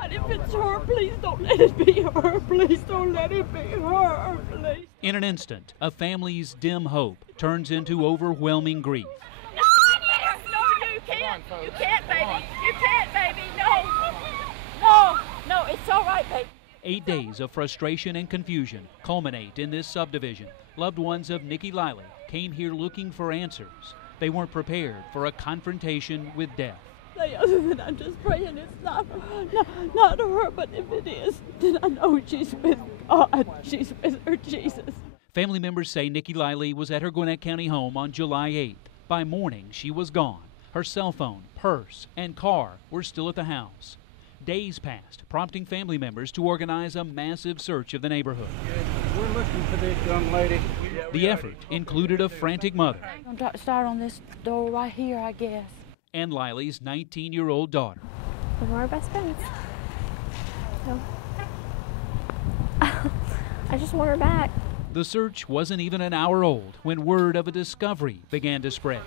God, if it's her, please don't let it be her. Please don't let it be her, please. In an instant, a family's dim hope turns into overwhelming grief. No, you can't. You can't, baby. You can't, baby. No, it's all right, baby. 8 days of frustration and confusion culminate in this subdivision. Loved ones of Nikki Liley came here looking for answers. They weren't prepared for a confrontation with death. Other than I'm just praying it's not her, but if it is, then I know she's with God. She's with her Jesus. Family members say Nikki Liley was at her Gwinnett County home on July 8th. By morning, she was gone. Her cell phone, purse, and car were still at the house. Days passed, prompting family members to organize a massive search of the neighborhood. We're looking for this young lady. The effort included a frantic mother. I'm going to start on this door right here, I guess. And Liley's 19-year-old daughter. We're our best friends. So, I just want her back. The search wasn't even an hour old when word of a discovery began to spread.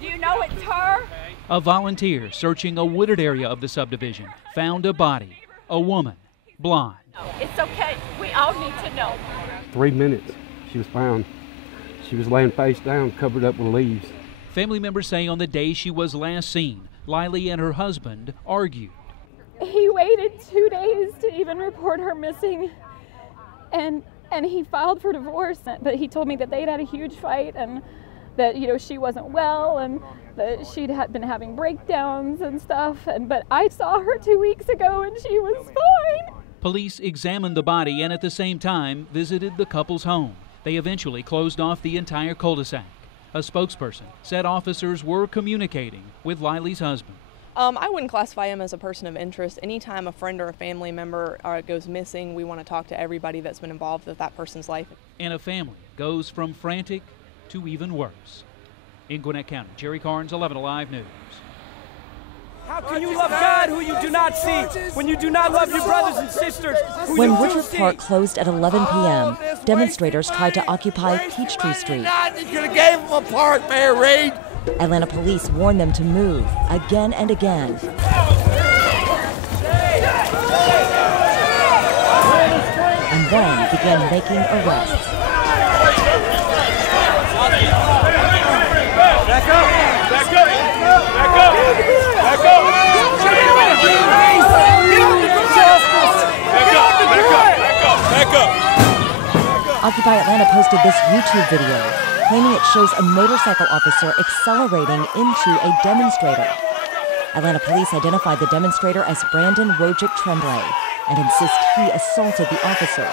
Do you know it's her? A volunteer searching a wooded area of the subdivision found a body, a woman, blonde. It's okay. We all need to know. 3 minutes, she was found. She was laying face down, covered up with leaves. Family members say on the day she was last seen, Liley and her husband argued. He waited 2 days to even report her missing, and he filed for divorce, but he told me that they'd had a huge fight and that, she wasn't well and that she'd been having breakdowns and stuff. But I saw her 2 weeks ago and she was fine. Police examined the body and at the same time visited the couple's home. They eventually closed off the entire cul-de-sac. A spokesperson said officers were communicating with Liley's husband. I wouldn't classify him as a person of interest. Anytime a friend or a family member goes missing, we want to talk to everybody that's been involved with that person's life. And a family goes from frantic to even worse. In Gwinnett County, Jerry Carnes, 11 Alive News. How can you love God who you do not see when you do not love your brothers and sisters who When you Woodruff do see? Park closed at 11 p.m., demonstrators tried to occupy Peachtree Street. You could have gave them a park, Mayor Reed. Atlanta police warned them to move again and again. And then began making arrests. Back up! Back up! Back up! Back up! Back up! Occupy Atlanta posted this YouTube video, claiming it shows a motorcycle officer accelerating into a demonstrator. Atlanta police identified the demonstrator as Brandon Wojcik Tremblay and insist he assaulted the officer.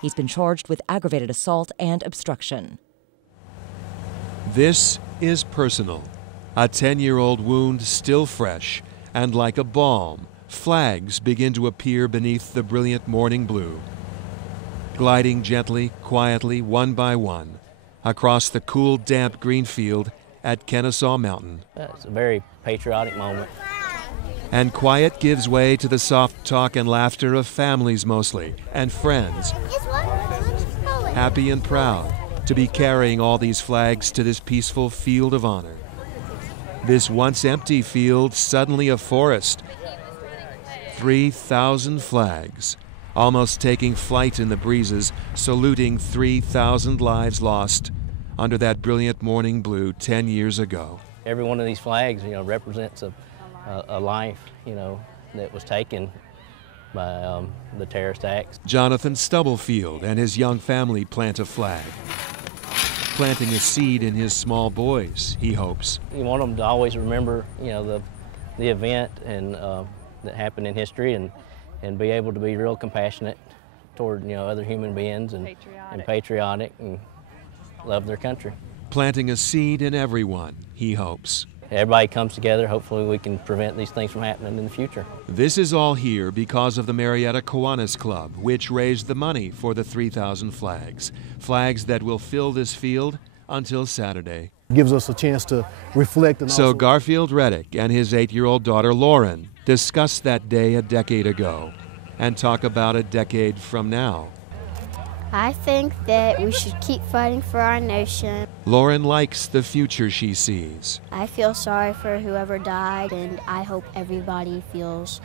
He's been charged with aggravated assault and obstruction. This is personal. A 10-year-old wound still fresh, and like a balm, flags begin to appear beneath the brilliant morning blue. Gliding gently, quietly, one by one, across the cool, damp green field at Kennesaw Mountain. It's a very patriotic moment. And quiet gives way to the soft talk and laughter of families mostly, and friends, happy and proud to be carrying all these flags to this peaceful field of honor. This once empty field, suddenly a forest. 3,000 flags, almost taking flight in the breezes, saluting 3,000 lives lost under that brilliant morning blue 10 years ago. Every one of these flags, represents a life, that was taken by the terrorist acts. Jonathan Stubblefield and his young family plant a flag, planting a seed in his small boys, he hopes. You want them to always remember, the event and that happened in history, and be able to be real compassionate toward other human beings and patriotic and love their country. Planting a seed in everyone, he hopes. Everybody comes together. Hopefully we can prevent these things from happening in the future. This is all here because of the Marietta Kiwanis Club, which raised the money for the 3,000 flags. Flags that will fill this field until Saturday. Gives us a chance to reflect. And so Garfield Reddick and his 8-year-old daughter Lauren discussed that day a decade ago and talk about a decade from now. I think that we should keep fighting for our nation. Lauren likes the future she sees. I feel sorry for whoever died, and I hope everybody feels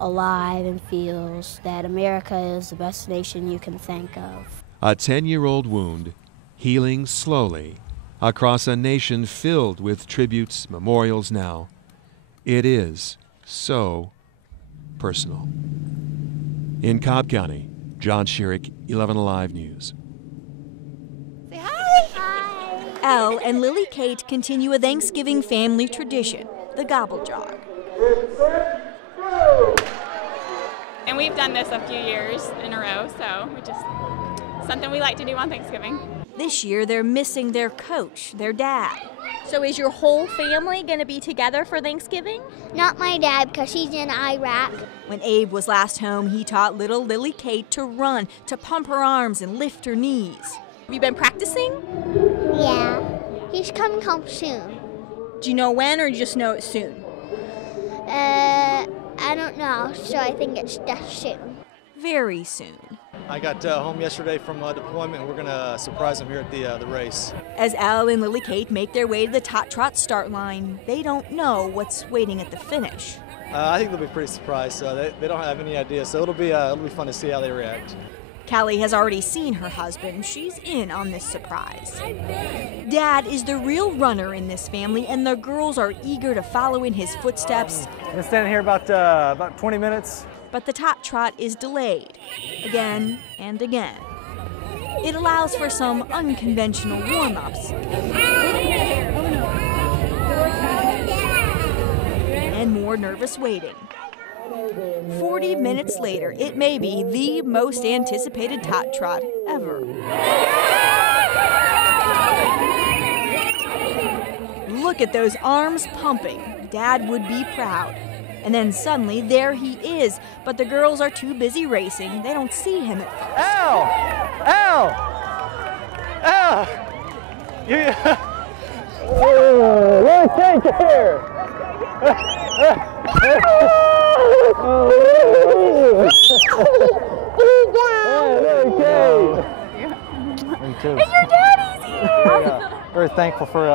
alive and feels that America is the best nation you can think of. A 10-year-old wound healing slowly across a nation filled with tributes, memorials now. It is so personal. In Cobb County, John Sherrick, 11 Alive News. Say hi! Hi! Elle and Lily Kate continue a Thanksgiving family tradition, the gobble jog. And we've done this a few years in a row, so we just something we like to do on Thanksgiving. This year they're missing their coach, their dad. So is your whole family going to be together for Thanksgiving? Not my dad, because he's in Iraq. When Abe was last home, he taught little Lily Kate to run, to pump her arms and lift her knees. Have you been practicing? Yeah. He's coming home soon. Do you know when, or you just know it's soon? I don't know, so I think it's just soon. Very soon. I got home yesterday from deployment, and we're going to surprise them here at the race. As Al and Lily Kate make their way to the Tot Trot start line, they don't know what's waiting at the finish. I think they'll be pretty surprised. They don't have any idea, so it'll be fun to see how they react. Callie has already seen her husband. She's in on this surprise. Dad is the real runner in this family, and the girls are eager to follow in his footsteps. I've been standing here about 20 minutes. But the Tot Trot is delayed, again and again. It allows for some unconventional warm-ups and more nervous waiting. 40 minutes later, it may be the most anticipated Tot Trot ever. Look at those arms pumping. Dad would be proud. And then suddenly, there he is. But the girls are too busy racing. They don't see him at first. Al! Lily Kate here! Me too. And your daddy's here! Very thankful for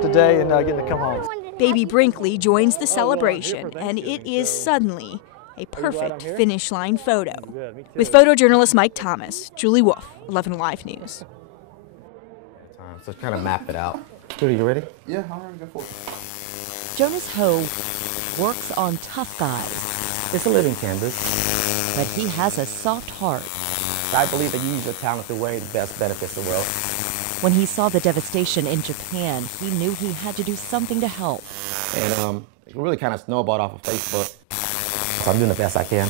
today and getting to come home. Baby Brinkley joins the celebration, and it is suddenly a perfect finish line photo. With photojournalist Mike Thomas, Julie Wolf, 11 Alive News. So kind of map it out. Judy, you ready? Yeah, I'm ready to go for it. Jonas Ho works on tough guys. It's a living canvas. But he has a soft heart. I believe that you use your talent the way that best benefits the world. When he saw the devastation in Japan, he knew he had to do something to help. And it really kind of snowballed off of Facebook. So I'm doing the best I can.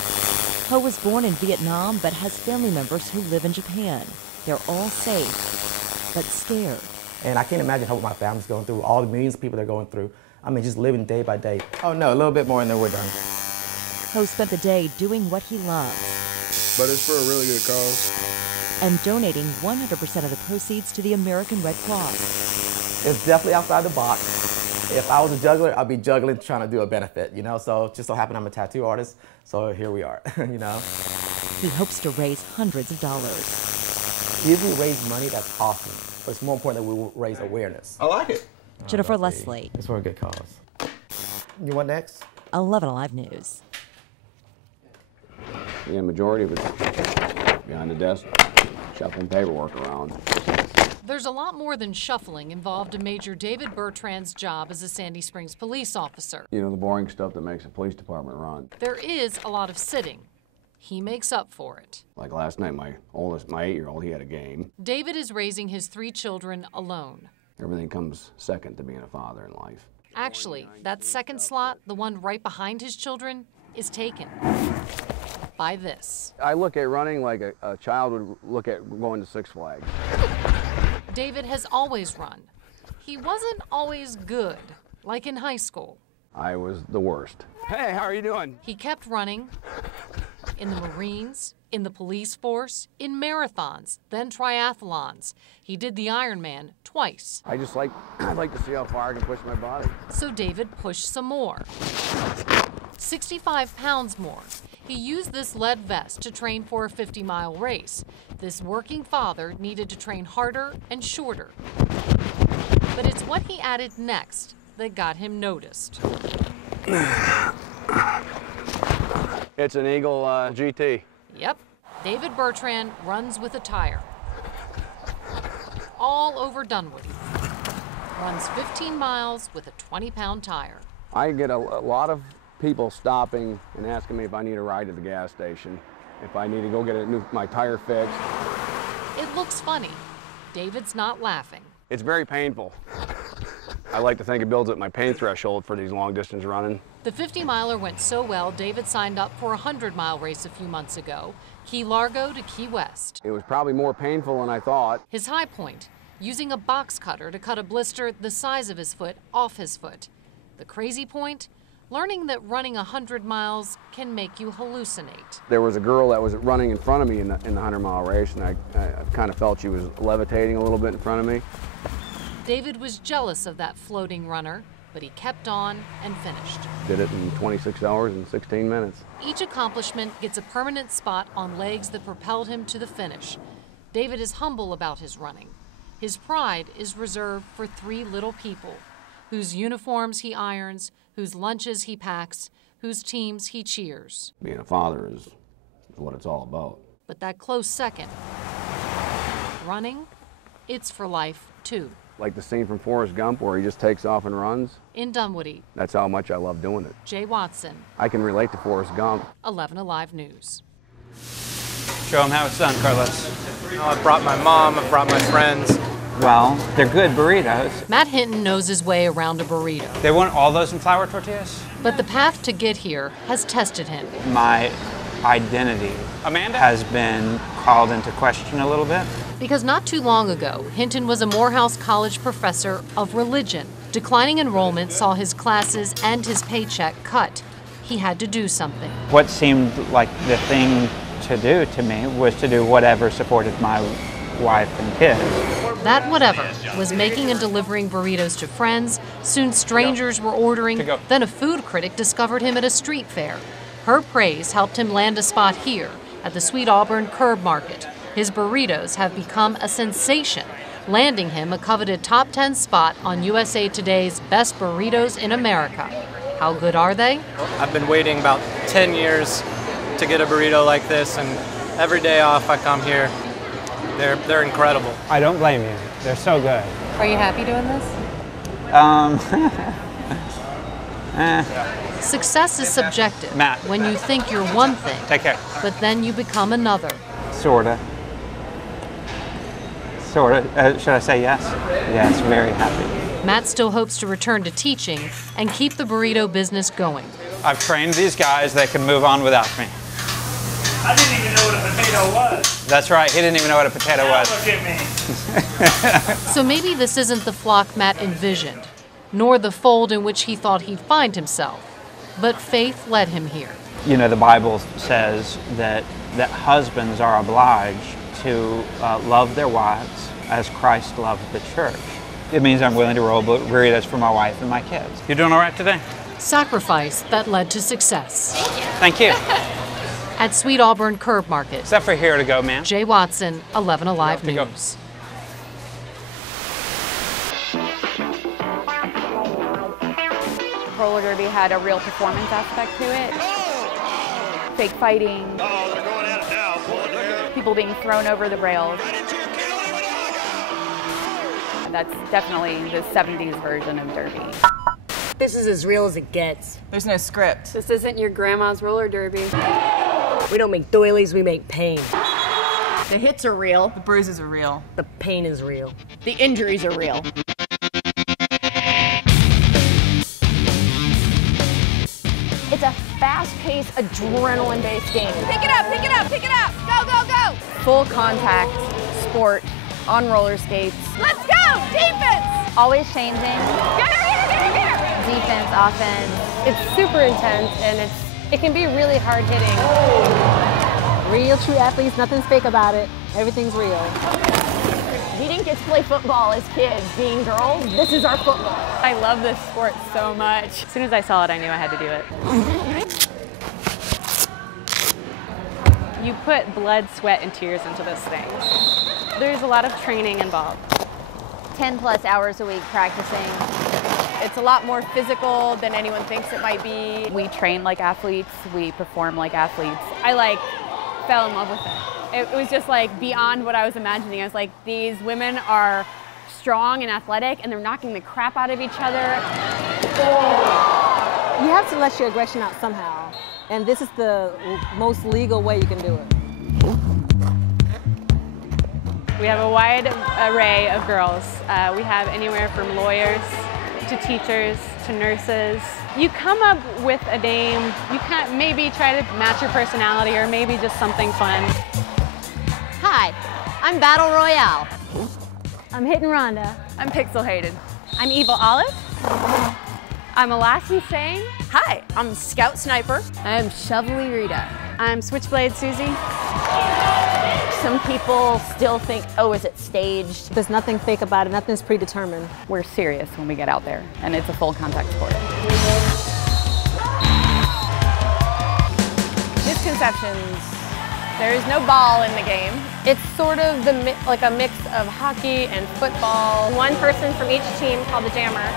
Ho was born in Vietnam, but has family members who live in Japan. They're all safe, but scared. And I can't imagine what my family's going through, all the millions of people they're going through. I mean, just living day by day. Oh no, a little bit more and then we're done. Ho spent the day doing what he loves. But it's for a really good cause. And donating 100% of the proceeds to the American Red Cross. It's definitely outside the box. If I was a juggler, I'd be juggling trying to do a benefit, you know? So just so happened I'm a tattoo artist, so here we are, you know? He hopes to raise hundreds of dollars. If we raise money, that's awesome. But it's more important that we raise awareness. I like it. Jennifer Leslie. It's for a good cause. You want next? 11 Alive News. The majority of it's behind the desk, shuffling paperwork around. There's a lot more than shuffling involved in Major David Bertrand's job as a Sandy Springs police officer. You know, the boring stuff that makes a police department run. There is a lot of sitting. He makes up for it. Like last night, my 8-year-old, he had a game. David is raising his 3 children alone. Everything comes second to being a father in life. Actually, that second slot, the one right behind his children, is taken by this. I look at running like a child would look at going to Six Flags. David has always run. He wasn't always good, like in high school. I was the worst. Hey, how are you doing? He kept running in the Marines, in the police force, in marathons, then triathlons. He did the Ironman twice. I'd like to see how far I can push my body. So David pushed some more. 65 pounds more. He used this lead vest to train for a 50-mile race. This working father needed to train harder and shorter. But it's what he added next that got him noticed. It's an Eagle GT. Yep, David Bertrand runs with a tire. All over Dunwoody. Runs 15 miles with a 20-pound tire. I get a lot of people stopping and asking me if I need a ride to the gas station, if I need to go get my tire fixed. It looks funny. David's not laughing. It's very painful. I like to think it builds up my pain threshold for these long distance running. The 50-miler went so well, David signed up for a 100-mile race a few months ago, Key Largo to Key West. It was probably more painful than I thought. His high point, using a box cutter to cut a blister the size of his foot off his foot. The crazy point, learning that running 100 miles can make you hallucinate. There was a girl that was running in front of me in the 100-mile race, and I kind of felt she was levitating a little bit in front of me. David was jealous of that floating runner, but he kept on and finished. Did it in 26 hours and 16 minutes. Each accomplishment gets a permanent spot on legs that propelled him to the finish. David is humble about his running. His pride is reserved for 3 little people, whose uniforms he irons, whose lunches he packs, whose teams he cheers. Being a father is what it's all about. But that close second, running, it's for life too. Like the scene from Forrest Gump where he just takes off and runs. In Dunwoody. That's how much I love doing it. Jay Watson. I can relate to Forrest Gump. 11 Alive News. Show them how it's done, Carlos. I brought my mom, I brought my friends. Well, they're good burritos. Matt Hinton knows his way around a burrito. They want all those in flour tortillas? But the path to get here has tested him. My identity, Amanda, has been called into question a little bit. Because not too long ago, Hinton was a Morehouse College professor of religion. Declining enrollment saw his classes and his paycheck cut. He had to do something. What seemed like the thing to do to me was to do whatever supported my wife and kids. That whatever was making and delivering burritos to friends. Soon strangers were ordering. Then a food critic discovered him at a street fair. Her praise helped him land a spot here at the Sweet Auburn Curb Market. His burritos have become a sensation, landing him a coveted top 10 spot on USA Today's Best Burritos in America. How good are they? I've been waiting about 10 years to get a burrito like this, and every day off I come here. They're incredible. I don't blame you. They're so good. Are you happy doing this? Success is subjective. Matt. When you think you're one thing, Take care. But then you become another. Sorta. Should I say yes? Yes, very happy. Matt still hopes to return to teaching and keep the burrito business going. I've trained these guys that can move on without me. I didn't even know what a potato was. That's right, he didn't even know what a potato was. Look at me. So maybe this isn't the flock Matt envisioned, nor the fold in which he thought he'd find himself. But faith led him here. You know, the Bible says that husbands are obliged to love their wives as Christ loved the church. It means I'm willing to roll burritos for my wife and my kids. You doing all right today? Sacrifice that led to success. Thank you. At Sweet Auburn Curb Market. Is that for here to go, ma'am? Jay Watson, 11 Alive News. Roller derby had a real performance aspect to it. Fake fighting. People being thrown over the rails. That's definitely the 70s version of derby. This is as real as it gets. There's no script. This isn't your grandma's roller derby. We don't make doilies, we make pain. The hits are real. The bruises are real. The pain is real. The injuries are real. It's a fast-paced, adrenaline-based game. Pick it up, pick it up, pick it up! Go, go, go! Full contact sport on roller skates. Let's go! Defense! Always changing. Get her! Defense, offense. It's super intense and it can be really hard hitting. Real true athletes, nothing's fake about it. Everything's real. We didn't get to play football as kids. Being girls, this is our football. I love this sport so much. As soon as I saw it, I knew I had to do it. You put blood, sweat, and tears into this thing. There's a lot of training involved. 10+ hours a week practicing. It's a lot more physical than anyone thinks it might be. We train like athletes, we perform like athletes. I fell in love with it. It was just beyond what I was imagining. I was like, these women are strong and athletic and they're knocking the crap out of each other. You have to let your aggression out somehow. And this is the most legal way you can do it. We have a wide array of girls. We have anywhere from lawyers to teachers to nurses. You come up with a name, you can't maybe try to match your personality or maybe just something fun. Hi, I'm Battle Royale. I'm Hitting Rhonda. I'm Pixel Hated. I'm Evil Olive. I'm Alaskan Sane. Hi, I'm Scout Sniper. I'm Shovelly Rita. I'm Switchblade Susie. Some people still think, oh, is it staged? There's nothing fake about it, nothing's predetermined. We're serious when we get out there, and it's a full contact sport. Misconceptions. There is no ball in the game. It's sort of like a mix of hockey and football. One person from each team, called the jammer,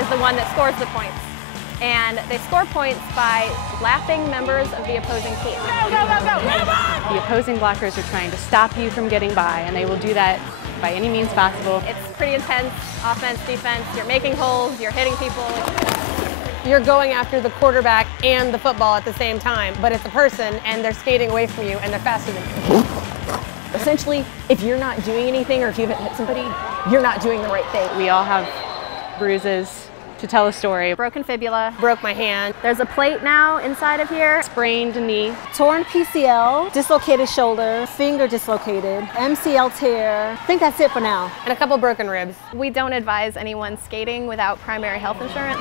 is the one that scores the points. And they score points by lapping members of the opposing team. Go, go, go, go! The opposing blockers are trying to stop you from getting by, and they will do that by any means possible. It's pretty intense, offense, defense. You're making holes, you're hitting people. You're going after the quarterback and the football at the same time, but it's a person and they're skating away from you and they're faster than you. Essentially, if you're not doing anything or if you haven't hit somebody, you're not doing the right thing. We all have bruises to tell a story. Broken fibula. Broke my hand. There's a plate now inside of here. Sprained knee. Torn PCL, dislocated shoulder, finger dislocated, MCL tear. I think that's it for now. And a couple broken ribs. We don't advise anyone skating without primary health insurance.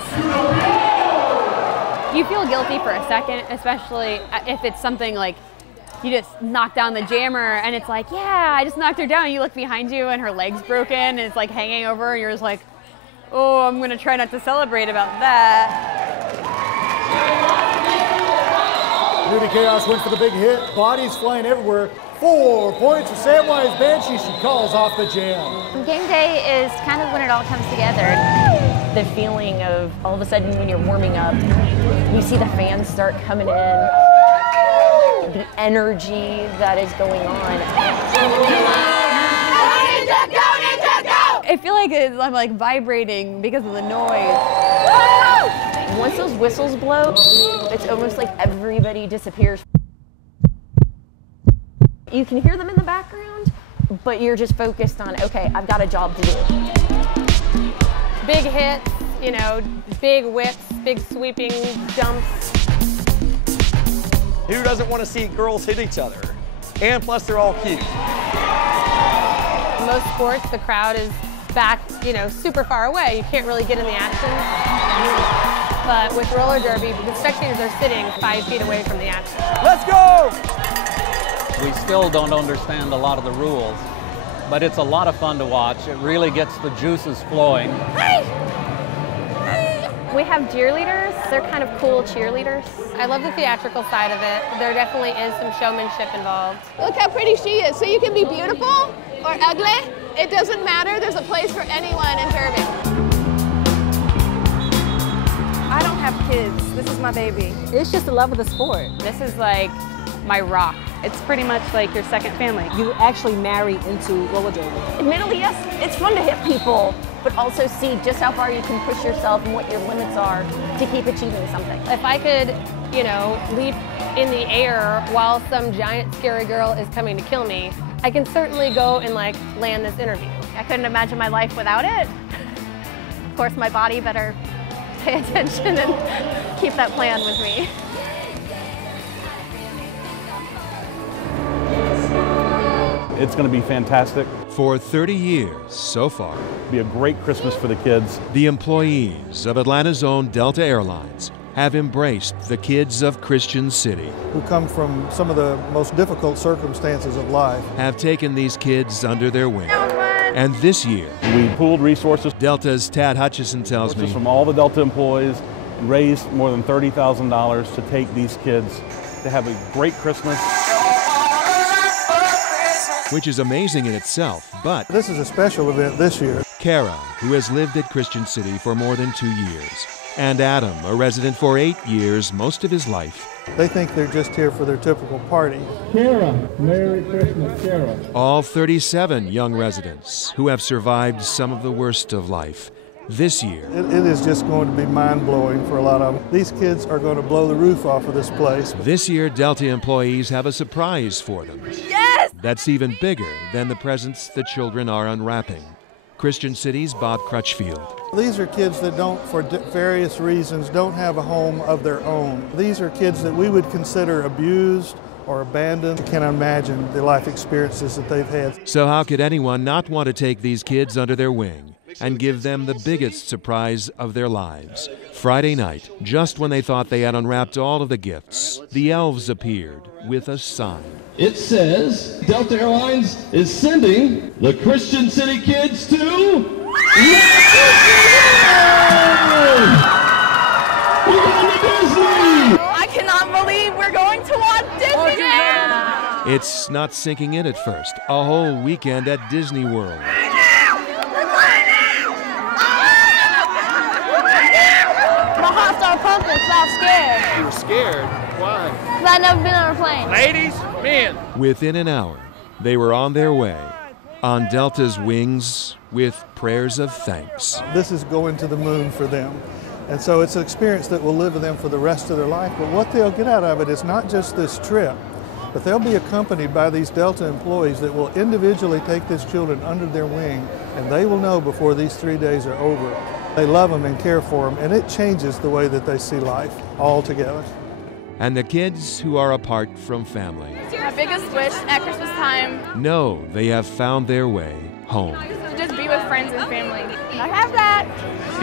You feel guilty for a second, especially if it's something like you just knocked down the jammer and it's like, yeah, I just knocked her down. You look behind you and her leg's broken and it's like hanging over and you're just like, oh, I'm gonna try not to celebrate about that. Rudy Chaos went for the big hit, bodies flying everywhere. 4 points for Samwise Banshee, she calls off the jam. Game day is kind of when it all comes together. The feeling of all of a sudden when you're warming up, you see the fans start coming in, the energy that is going on. I feel like I'm like vibrating because of the noise. Once those whistles blow, it's almost like everybody disappears. You can hear them in the background, but you're just focused on, okay, I've got a job to do. Big hits, you know, big whips, big sweeping jumps. Who doesn't want to see girls hit each other? And plus they're all cute. In most sports, the crowd is back, you know, super far away. You can't really get in the action. But with roller derby, the spectators are sitting 5 feet away from the action. Let's go! We still don't understand a lot of the rules, but it's a lot of fun to watch. It really gets the juices flowing. We have cheerleaders. They're kind of cool cheerleaders. I love the theatrical side of it. There definitely is some showmanship involved. Look how pretty she is. So you can be beautiful or ugly. It doesn't matter. There's a place for anyone in derby. I don't have kids. This is my baby. It's just the love of the sport. This is like my rock. It's pretty much like your second family. You actually marry into roller derby. Admittedly, yes, it's fun to hit people, but also see just how far you can push yourself and what your limits are to keep achieving something. If I could, you know, leap in the air while some giant scary girl is coming to kill me, I can certainly go and like land this interview. I couldn't imagine my life without it. Of course, my body better pay attention and keep that plan with me. It's going to be fantastic. For 30 years so far, it'll be a great Christmas for the kids. The employees of Atlanta's own Delta Airlines have embraced the kids of Christian City, who come from some of the most difficult circumstances of life, have taken these kids under their wing. And this year, we pooled resources. Delta's Tad Hutchison tells me, from all the Delta employees, and raised more than $30,000 to take these kids to have a great Christmas. which is amazing in itself, but this is a special event this year. Kara, who has lived at Christian City for more than 2 years, and Adam, a resident for 8 years, most of his life. They think they're just here for their typical party. Kara, Merry Christmas, Kara. All 37 young residents who have survived some of the worst of life. This year, it is just going to be mind-blowing for a lot of them. These kids are going to blow the roof off of this place. This year, Delta employees have a surprise for them. Yes! That's even bigger than the presents the children are unwrapping. Christian City's Bob Crutchfield. These are kids that don't, for various reasons, don't have a home of their own. These are kids that we would consider abused or abandoned. You can't imagine the life experiences that they've had. So how could anyone not want to take these kids under their wing and give them the biggest surprise of their lives? Friday night, just when they thought they had unwrapped all of the gifts, the elves appeared with a sign. It says Delta Airlines is sending the Christian City kids to We're going to Disney! I cannot believe we're going to Walt Disney World! It's not sinking in at first. A whole weekend at Disney World. My heart started pumping, so I was scared. You were scared? Why? Because I'd never been on a plane. Ladies, men. Within an hour, they were on their way, on Delta's wings, with prayers of thanks. This is going to the moon for them. And so it's an experience that will live with them for the rest of their life. But what they'll get out of it is not just this trip, but they'll be accompanied by these Delta employees that will individually take these children under their wing, and they will know before these 3 days are over. They love them and care for them, and it changes the way that they see life altogether. And the kids who are apart from family My biggest wish at Christmas time know they have found their way home. to just be with friends and family. I have that.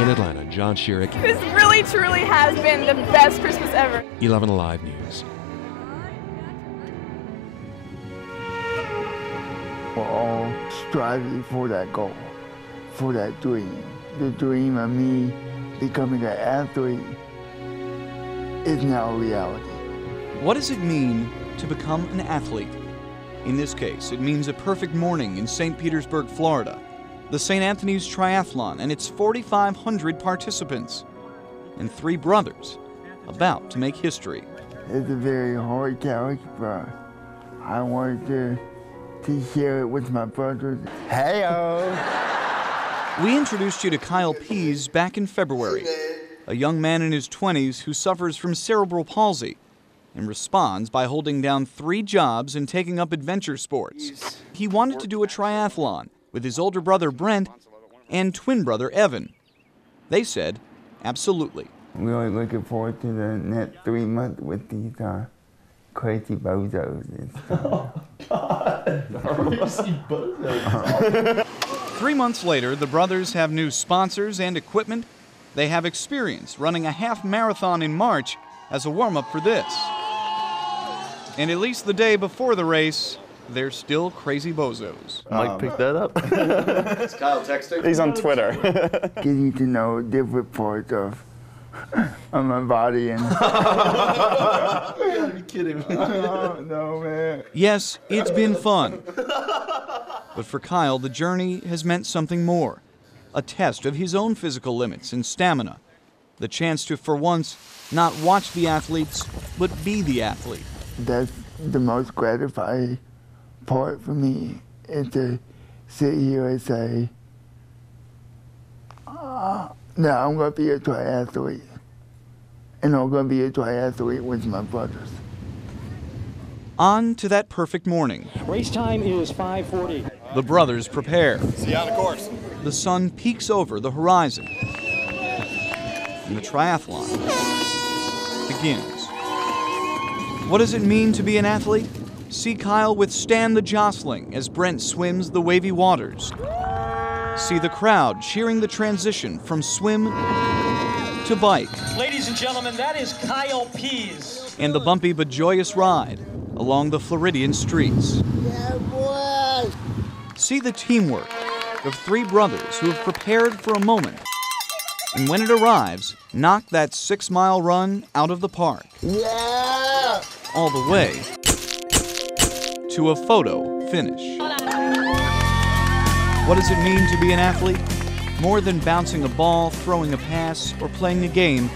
In Atlanta, John Sherrick, This really, truly has been the best Christmas ever. 11 Alive News. We're all striving for that goal, for that dream. The dream of me becoming an athlete is now a reality. What does it mean to become an athlete? In this case, it means a perfect morning in St. Petersburg, Florida, the St. Anthony's Triathlon and its 4,500 participants, and 3 brothers about to make history. It's a very hard challenge, but I wanted to share it with my brothers. Hey-o! We introduced you to Kyle Pease back in February, a young man in his 20s who suffers from cerebral palsy and responds by holding down 3 jobs and taking up adventure sports. He wanted to do a triathlon with his older brother Brent and twin brother Evan. They said, absolutely. Really looking forward to the next 3 months with these crazy bozos and stuff. Oh, God. Crazy bozos. 3 months later, the brothers have new sponsors and equipment. They have experience running a half marathon in March as a warm-up for this. And at least the day before the race, they're still crazy bozos. Mike picked that up. Is Kyle texting? He's on Twitter. Getting to know different parts of my body and... You gotta be kidding me. No, man. Yes, it's been fun. But for Kyle, the journey has meant something more. A test of his own physical limits and stamina. The chance to, for once, not watch the athletes, but be the athlete. That's the most gratifying part for me, is to sit here and say, now I'm going to be a triathlete. And I'm going to be a triathlete with my brothers. On to that perfect morning. Race time is 5:40. The brothers prepare. See you on the course. The sun peeks over the horizon. And the triathlon begins. What does it mean to be an athlete? See Kyle withstand the jostling as Brent swims the wavy waters. See the crowd cheering the transition from swim to bike. Ladies and gentlemen, that is Kyle Pease. And the bumpy but joyous ride along the Floridian streets. Yeah, boy! See the teamwork of 3 brothers who have prepared for a moment. And when it arrives, knock that 6-mile run out of the park. Yeah! All the way to a photo finish. What does it mean to be an athlete? More than bouncing a ball, throwing a pass, or playing a game,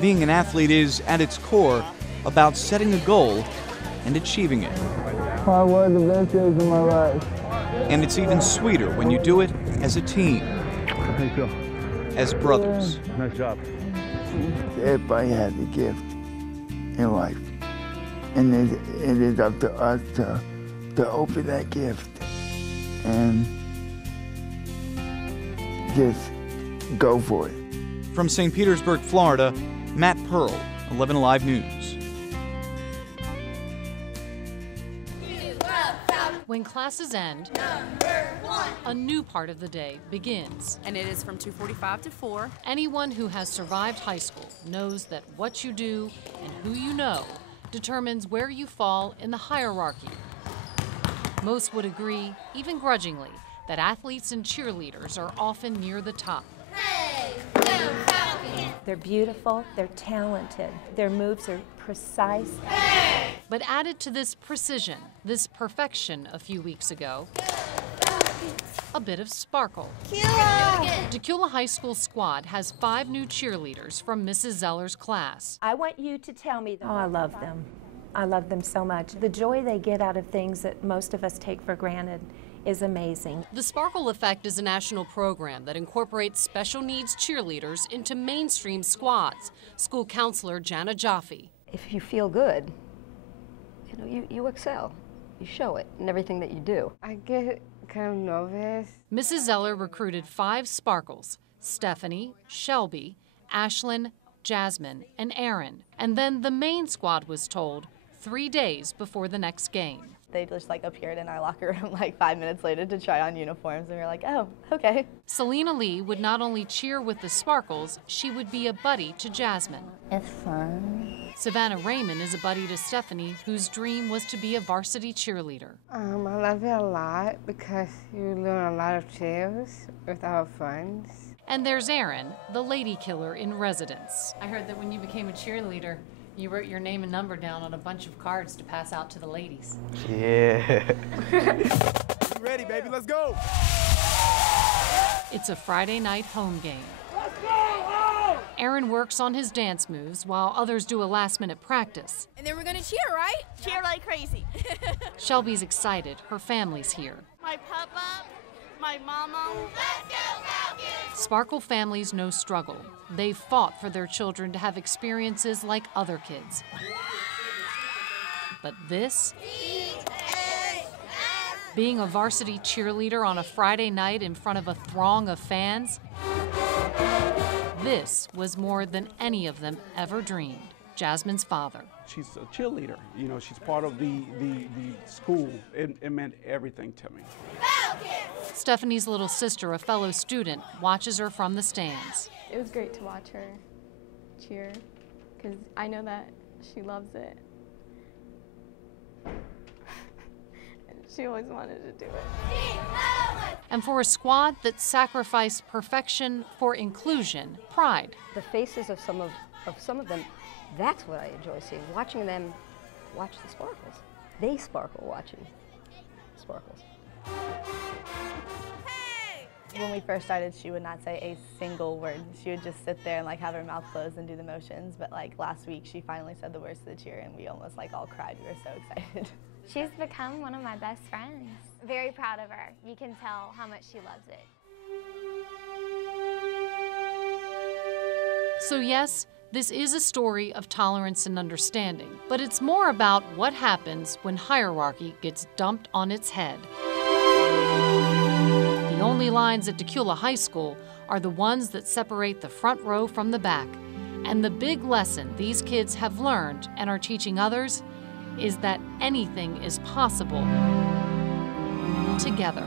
being an athlete is, at its core, about setting a goal and achieving it. One of the best days of my life. And it's even sweeter when you do it as a team, as brothers. Nice job. Everybody has a gift in life, and it is up to us to open that gift and just go for it. From St. Petersburg, Florida, Matt Pearl, 11 Alive News. When classes end, a new part of the day begins. And it is from 2:45 to 4. Anyone who has survived high school knows that what you do and who you know determines where you fall in the hierarchy. Most would agree, even grudgingly, that athletes and cheerleaders are often near the top. They're beautiful, they're talented, their moves are precise. But added to this precision, this perfection a few weeks ago, a bit of sparkle. Dacula High School squad has 5 new cheerleaders from Mrs. Zeller's class. I want you to tell me. Oh, I love them. I love them so much. The joy they get out of things that most of us take for granted is amazing. The Sparkle Effect is a national program that incorporates special needs cheerleaders into mainstream squads. School counselor Jana Jaffe. If you feel good, you excel. You show it in everything that you do. I get kind of nervous. Mrs. Zeller recruited 5 Sparkles: Stephanie, Shelby, Ashlyn, Jasmine, and Aaron. And then the main squad was told 3 days before the next game. They just appeared in our locker room 5 minutes later to try on uniforms, and we were like, oh, okay. Selena Lee would not only cheer with the Sparkles, she would be a buddy to Jasmine. It's fun. Savannah Raymond is a buddy to Stephanie, whose dream was to be a varsity cheerleader. I love it a lot because you learn a lot of cheers with our friends. And there's Aaron, the lady killer in residence. I heard that when you became a cheerleader, you wrote your name and number down on a bunch of cards to pass out to the ladies. Yeah. You ready, baby? Let's go. It's a Friday night home game. Let's go! Aaron works on his dance moves while others do a last-minute practice. And then we're gonna cheer, right? Cheer like crazy. Shelby's excited. Her family's here. My papa, my mama. Let's go, Falcons! Sparkle families know struggle. They've fought for their children to have experiences like other kids. But this? Being a varsity cheerleader on a Friday night in front of a throng of fans? This was more than any of them ever dreamed. Jasmine's father. She's a cheerleader. She's part of the school. It meant everything to me. Stephanie's little sister, a fellow student, watches her from the stands. It was great to watch her cheer because I know that she loves it. And she always wanted to do it. And for a squad that sacrificed perfection for inclusion, pride. The faces of some of them, that's what I enjoy seeing. Watching them watch the Sparkles. They sparkle watching Sparkles. When we first started, she would not say a single word. She would just sit there and have her mouth closed and do the motions. But last week, she finally said the words to the cheer, and we almost all cried. We were so excited. She's become one of my best friends. Very proud of her. You can tell how much she loves it. So yes, this is a story of tolerance and understanding, but it's more about what happens when hierarchy gets dumped on its head. The only lines at Dacula High School are the ones that separate the front row from the back. And the big lesson these kids have learned and are teaching others is that anything is possible together.